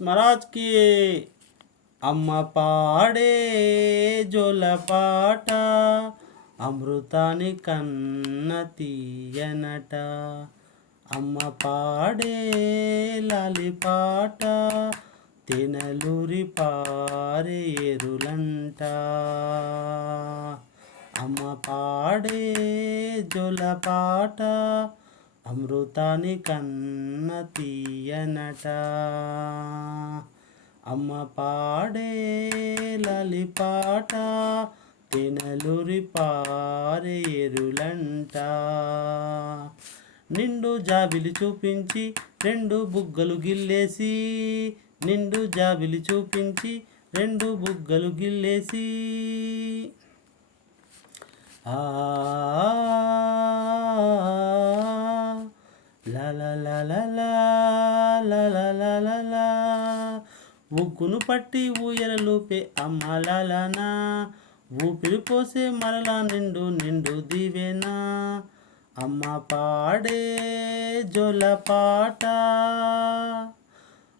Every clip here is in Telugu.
महाराज की అమ్మ పాడే జోలపాట అమృతాని కన్న తీయనట అమ్మ పాడే లాలిపాట తెనలూరి పారే ఎరులంట అమ్మ పాడే జోలపాట అమృతాని కన్న తీయనట అమ్మ పాడే లాలిపాట తెనలూరి పారే ఎరులంట నిండు జాబిలి చూపించి రెండు బుగ్గలు గిల్లేసి నిండు జాబిలి చూపించి రెండు బుగ్గలు గిల్లేసి ఆ లా లా లా లా లా లా లా లా లా ఉగ్గును పట్టి ఊయలలోపే అమ్మలాలనా ఊపిరి పోసే మరలా నిండు నిండు దివేనా అమ్మ పాడే జోలపాట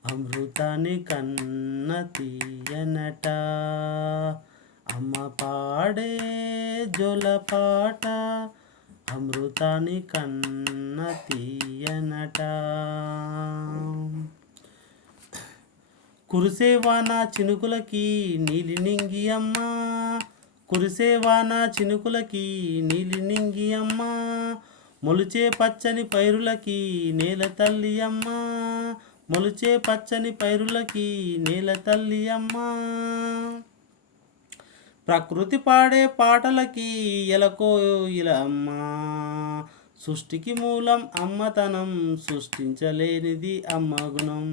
అమృతాని కన్న తీయనట అమ్మ పాడే జోలపాట అమృతాని కన్న తీయనట కురిసేవాన చినుకులకి నీలి నింగి అమ్మ కురిసేవాన చినుకులకి నీలి నింగి అమ్మ మొలిచే పచ్చని పైరులకి నేల తల్లి అమ్మ మొలిచే పచ్చని పైరులకి నేల తల్లి అమ్మ ప్రకృతి పాడే పాటలకి ఎలకో ఇలా అమ్మ సృష్టికి మూలం అమ్మతనం సృష్టించలేనిది అమ్మ గుణం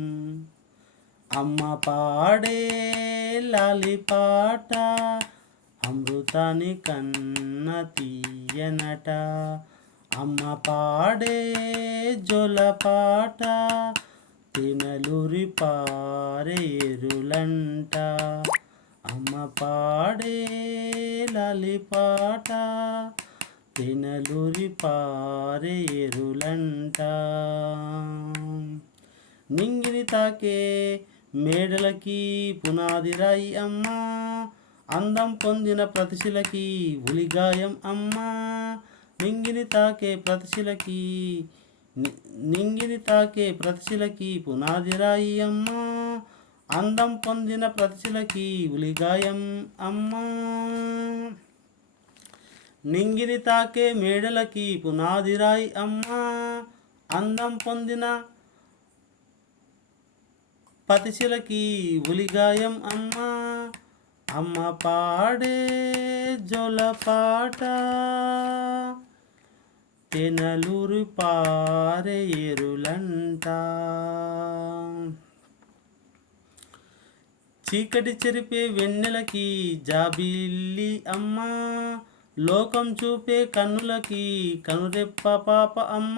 అమ్మ పాడే లాలిపాట అమృతాని కన్న తీయనట అమ్మ పాడే జోలపాట తెనలూరి పారే ఎరులంట అమ్మ పాడే లాలిపాట తెనలూరి పారే ఎరులంట నింగిని తాకే మేడలకి పునాది రాయి అమ్మ అందం పొందిన ప్రతిశిలకి ఉలిగాయం అమ్మ నింగిని తాకే ప్రతిశిలకి పునాది రాయి అమ్మ అందం పొందిన ప్రతిశిలకి ఉలిగాయం అమ్మ నింగిని తాకే మేడలకి పునాది రాయి అమ్మ అందం పొందిన పతిశిలకి ఉలిగాయం అమ్మ అమ్మ పాడే జోలపాట తెనలూరి పారే ఎరులంట చీకటి చెరిపే వెన్నెలకి జాబిల్లి అమ్మ లోకం చూపే కన్నులకి కనురెప్ప పాప అమ్మ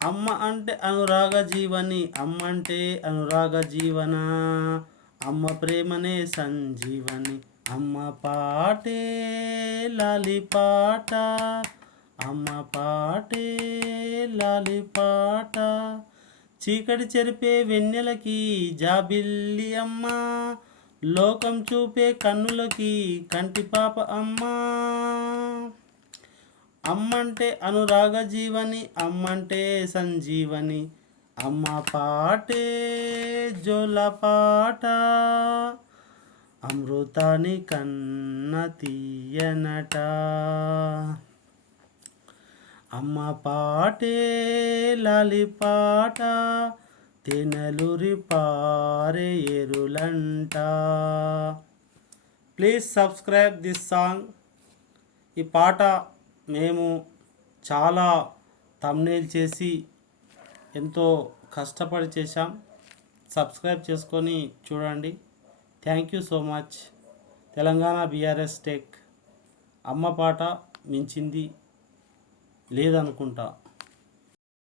అమ్మ అంటే అనురాగ జీవని అమ్మంటే అనురాగ జీవన అమ్మ ప్రేమనే సంజీవని అమ్మ పాటే లాలిపాట అమ్మ పాటే లాలిపాట చీకటి చెరిపే వెన్నెలకి జాబిల్లి అమ్మ లోకం చూపే కన్నులకి కంటి పాప అమ్మ అమ్మంటే అనురాగ జీవని అమ్మంటే సంజీవని అమ్మ పాటే జోలపాట అమృతాని కన్న తీయనట అమ్మ పాటే లాలిపాట తెనలూరి పారే ఎరులంట. Please subscribe this song. ఈ పాట మేము చాలా థంబ్నెయిల్ చేసి ఎంతో కష్టపడి చేశాం. సబ్స్క్రైబ్ చేసుకొని చూడండి. Thank you so much. Telangana BRS tech. అమ్మ పాట మించింది లేదనుకుంటా.